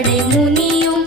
படை முனி